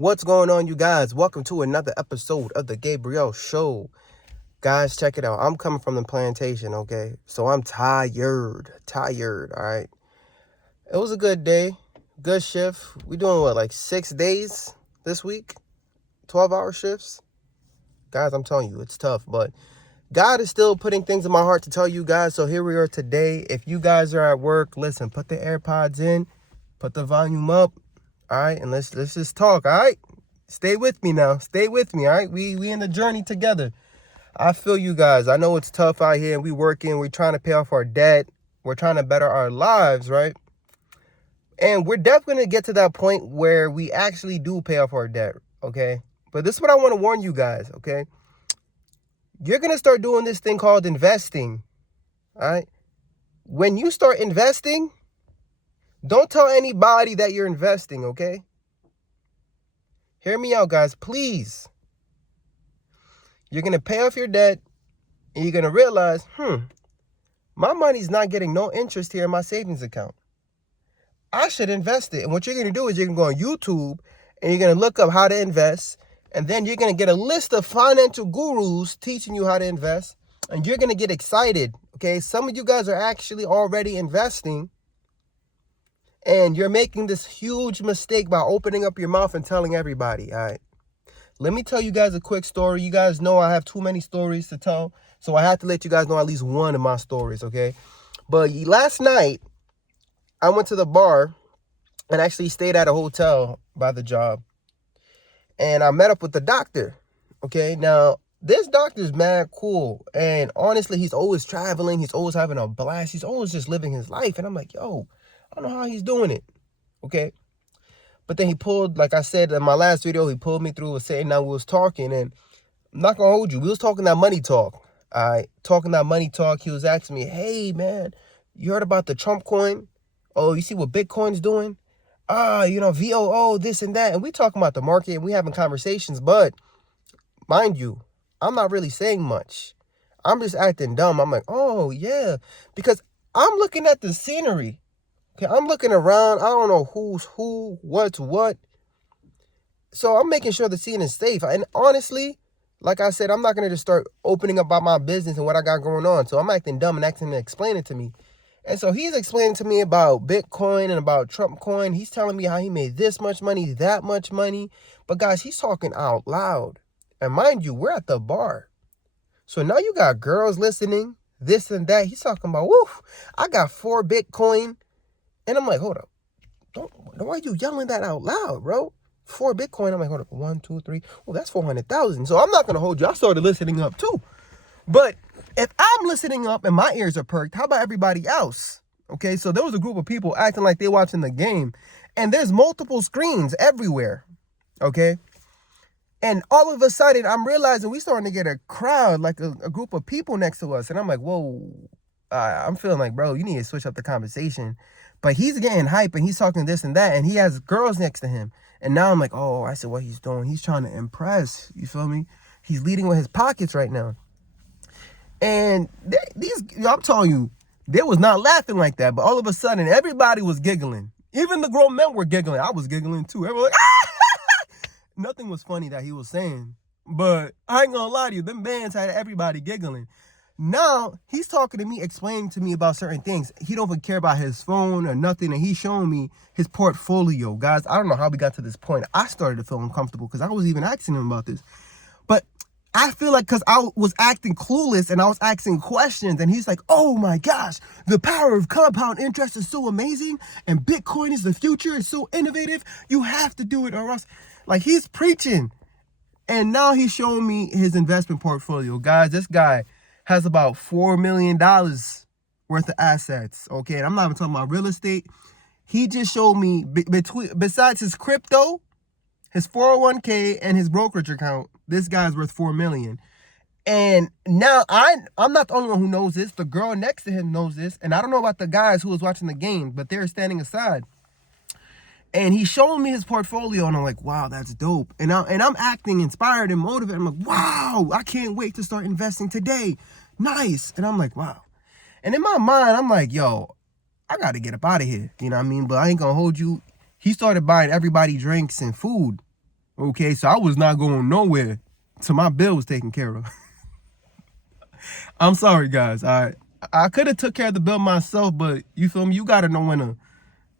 What's going on, you guys? Welcome to another episode of the Gabriel Show. Guys, check it out. I'm coming from the plantation, okay? So I'm tired, all right? It was a good day, good shift. We doing what, like 6 days this week? 12-hour shifts? Guys, I'm telling you, it's tough, but God is still putting things in my heart to tell you guys, so here we are today. If you guys are at work, listen, put the AirPods in, put the volume up, all right? And let's just talk, all right? Stay with me now. Stay with me, all right? We in the journey together. I feel you guys. I know it's tough out here, and we working. We're trying to pay off our debt. We're trying to better our lives, right? And we're definitely going to get to that point where we actually do pay off our debt, okay? But this is what I want to warn you guys, okay? You're going to start doing this thing called investing, all right? When you start investing, don't tell anybody that you're investing, okay? Hear me out, guys, please. You're going to pay off your debt, and you're going to realize, my money's not getting no interest here in my savings account. I should invest it. And what you're going to do is you're going to go on YouTube, and you're going to look up how to invest, and then you're going to get a list of financial gurus teaching you how to invest, and you're going to get excited, okay? Some of you guys are actually already investing, and you're making this huge mistake by opening up your mouth and telling everybody, all right? Let me tell you guys a quick story. You guys know I have too many stories to tell, so I have to let you guys know at least one of my stories, okay? But last night, I went to the bar and actually stayed at a hotel by the job, and I met up with the doctor, okay? Now, this doctor's mad cool, and honestly, he's always traveling. He's always having a blast. He's always just living his life, and I'm like, yo, I don't know how he's doing it, okay? But then he pulled, like I said in my last video, he pulled me through and saying now we was talking, and I'm not gonna hold you. We was talking that money talk. All right, talking that money talk. He was asking me, hey man, you heard about the Trump coin? Oh, you see what Bitcoin's doing? VOO, this and that. And we talking about the market and we having conversations, but mind you, I'm not really saying much. I'm just acting dumb. I'm like, oh yeah, because I'm looking at the scenery. Okay, I'm looking around. I don't know who's who, what's what. So I'm making sure the scene is safe. And honestly, like I said, I'm not going to just start opening up about my business and what I got going on. So I'm acting dumb and asking him to explain it to me. And so he's explaining to me about Bitcoin and about Trump coin. He's telling me how he made this much money, that much money. But guys, he's talking out loud. And mind you, we're at the bar. So now you got girls listening, this and that. He's talking about, woof, I got 4 Bitcoin. And I'm like, hold up. Why are you yelling that out loud, bro? 4 Bitcoin. I'm like, hold up. 1, 2, 3. Well, that's 400,000. So I'm not going to hold you. I started listening up too. But if I'm listening up and my ears are perked, how about everybody else? Okay, so there was a group of people acting like they're watching the game. And there's multiple screens everywhere. Okay. And all of a sudden, I'm realizing we starting to get a crowd, like a group of people next to us. And I'm like, whoa, I'm feeling like, bro, you need to switch up the conversation. But he's getting hype and he's talking this and that. And he has girls next to him. And now I'm like, oh, I see what he's doing. He's trying to impress. You feel me? He's leading with his pockets right now. And I'm telling you, they was not laughing like that. But all of a sudden, everybody was giggling. Even the grown men were giggling. I was giggling too. Everyone like, nothing was funny that he was saying. But I ain't gonna lie to you, them bands had everybody giggling. Now, he's talking to me, explaining to me about certain things. He don't even care about his phone or nothing, and he's showing me his portfolio. Guys, I don't know how we got to this point. I started to feel uncomfortable because I was even asking him about this. But I feel like because I was acting clueless and I was asking questions, and he's like, oh my gosh, the power of compound interest is so amazing, and Bitcoin is the future, it's so innovative, you have to do it or else. Like, he's preaching. And now he's showing me his investment portfolio. Guys, this guy has about $4 million worth of assets, okay? And I'm not even talking about real estate. He just showed me, besides his crypto, his 401k, and his brokerage account, this guy's worth $4 million. And now I'm not the only one who knows this. The girl next to him knows this. And I don't know about the guys who was watching the game, but they're standing aside. And he's showing me his portfolio, and I'm like, wow, that's dope. And I'm acting inspired and motivated. I'm like, wow, I can't wait to start investing today. Nice. And I'm like, wow. And in my mind, I'm like, yo, I got to get up out of here. You know what I mean? But I ain't going to hold you. He started buying everybody drinks and food, Okay, so I was not going nowhere till my bill was taken care of. I'm sorry, guys. I could have took care of the bill myself, but you feel me? You gotta know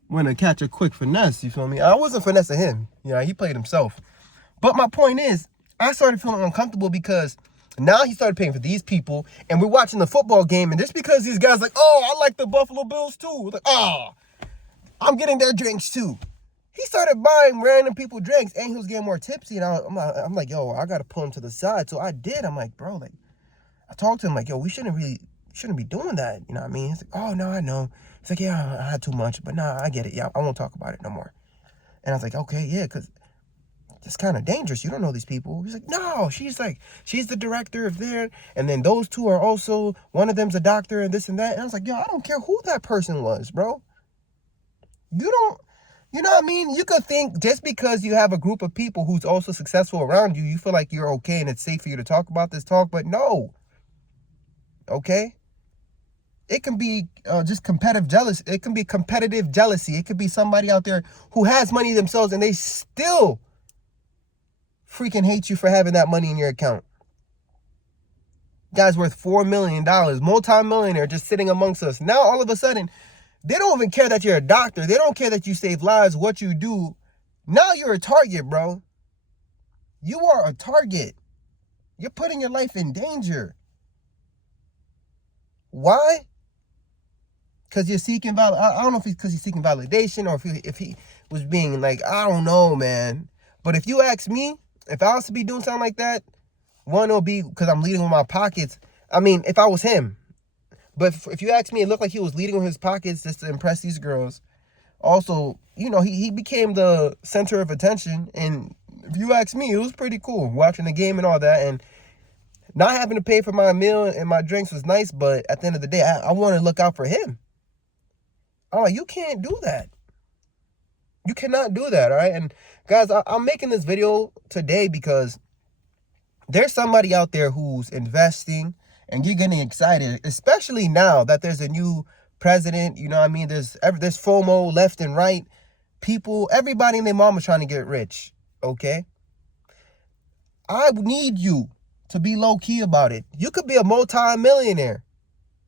when to catch a quick finesse. You feel me? I wasn't finessing him. You know, he played himself. But my point is, I started feeling uncomfortable because now he started paying for these people, and we're watching the football game, and just because these guys like, oh, I like the Buffalo Bills too. Like, oh, I'm getting their drinks too. He started buying random people drinks, and he was getting more tipsy. And I'm like, yo, I gotta pull him to the side. So I did. I'm like, bro, like, I talked to him like, yo, we shouldn't be doing that. You know what I mean? He's like, oh no, I know. He's like, yeah, I had too much, but nah, I get it. Yeah, I won't talk about it no more. And I was like, okay, yeah, because it's kind of dangerous. You don't know these people. He's like, no, she's the director of there. And then those two are also, one of them's a doctor and this and that. And I was like, yo, I don't care who that person was, bro. You know what I mean? You could think just because you have a group of people who's also successful around you, you feel like you're okay and it's safe for you to talk about this talk, but no. Okay? It can be just competitive jealousy. It can be competitive jealousy. It could be somebody out there who has money themselves and they still freaking hate you for having that money in your account. Guy's worth $4 million, multi-millionaire, just sitting amongst us. Now, all of a sudden, they don't even care that you're a doctor. They don't care that you save lives, what you do. Now you're a target, bro. You are a target. You're putting your life in danger. Why? Because you're seeking I don't know if it's because he's seeking validation or if he was being like, I don't know, man. But if you ask me, if I was to be doing something like that, one, it'll be because I'm leading with my pockets. I mean, if I was him. But if you ask me, it looked like he was leading with his pockets just to impress these girls. Also, you know, he became the center of attention. And if you ask me, it was pretty cool watching the game and all that. And not having to pay for my meal and my drinks was nice. But at the end of the day, I want to look out for him. Oh, you can't do that. You cannot do that, all right? And guys, I'm making this video today because there's somebody out there who's investing and you're getting excited, especially now that there's a new president. You know what I mean? There's FOMO left and right. People, everybody and their mama trying to get rich, okay? I need you to be low-key about it. You could be a multi-millionaire.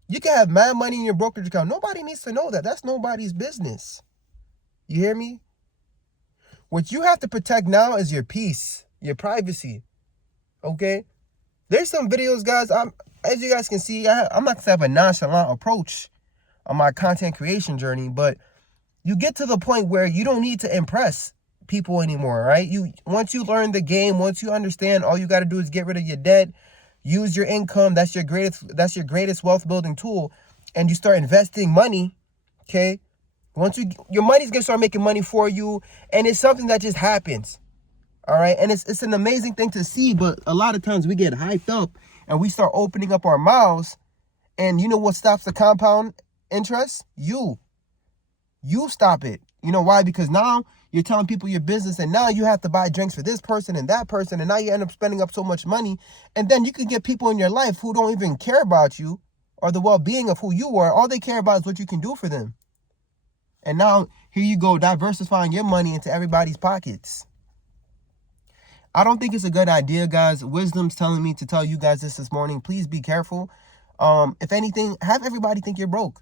You can have mad money in your brokerage account. Nobody needs to know that. That's nobody's business. You hear me? What you have to protect now is your peace, your privacy. Okay? There's some videos, guys. As you guys can see, I'm not going to have a nonchalant approach on my content creation journey, but you get to the point where you don't need to impress people anymore, right? Once you learn the game, once you understand, all you got to do is get rid of your debt. Use your income. That's your greatest wealth building tool. And you start investing money, okay? Once your money's gonna start making money for you, and it's something that just happens. All right. And it's an amazing thing to see, but a lot of times we get hyped up and we start opening up our mouths. And you know what stops the compound interest? You stop it. You know why? Because now you're telling people your business, and now you have to buy drinks for this person and that person, and now you end up spending up so much money. And then you can get people in your life who don't even care about you or the well-being of who you are. All they care about is what you can do for them. And now here you go, diversifying your money into everybody's pockets. I don't think it's a good idea, guys. Wisdom's telling me to tell you guys this morning. Please be careful. If anything, have everybody think you're broke.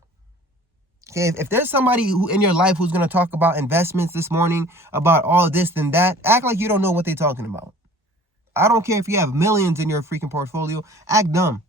Okay, if there's somebody who in your life who's going to talk about investments this morning, about all this and that, act like you don't know what they're talking about. I don't care if you have millions in your freaking portfolio. Act dumb.